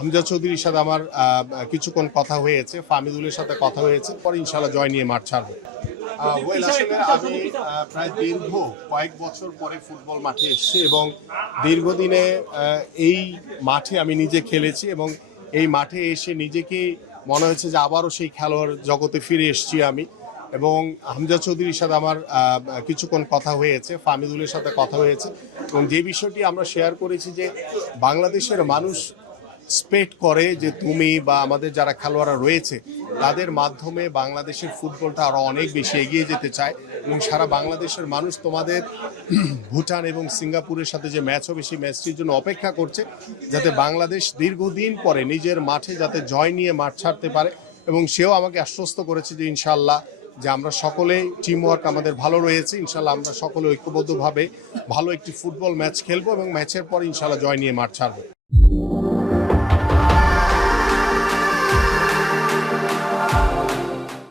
হামজা চৌধুরীর সাথে আমার কিছুক্ষণ কথা হয়েছে, ফাহমিদুলের সাথে কথা হয়েছে, পরে ইনশাল্লাহ জয় নিয়ে মাঠ ছাড়বো। আসলে আমি প্রায় দীর্ঘ কয়েক বছর পরে ফুটবল মাঠে এসেছি এবং দীর্ঘদিনে এই মাঠে আমি নিজে খেলেছি এবং এই মাঠে এসে নিজেকে মনে হয়েছে যে আবারও সেই খেলোয়াড় জগতে ফিরে এসেছি আমি। এবং হামজা চৌধুরীর সাথে আমার কিছুক্ষণ কথা হয়েছে, ফাহমিদুলের সাথে কথা হয়েছে এবং যে বিষয়টি আমরা শেয়ার করেছি যে বাংলাদেশের মানুষ এক্সপেক্ট করে যে তুমি বা আমাদের যারা খেলোয়াড়রা রয়েছে তাদের মাধ্যমে বাংলাদেশের ফুটবলটা আরও অনেক বেশি এগিয়ে যেতে চায় এবং সারা বাংলাদেশের মানুষ তোমাদের ভুটান এবং সিঙ্গাপুরের সাথে যে ম্যাচ হবে সেই ম্যাচটির জন্য অপেক্ষা করছে, যাতে বাংলাদেশ দীর্ঘদিন পরে নিজের মাঠে যাতে জয় নিয়ে মাঠ ছাড়তে পারে। এবং সেও আমাকে আশ্বস্ত করেছে যে ইনশাআল্লাহ যে আমরা সকলেই টিমওয়ার্ক আমাদের ভালো রয়েছে, ইনশাআল্লাহ আমরা সকলে ঐক্যবদ্ধভাবে ভালো একটি ফুটবল ম্যাচ খেলবো এবং ম্যাচের পর ইনশাআল্লাহ জয় নিয়ে মাঠ ছাড়বো।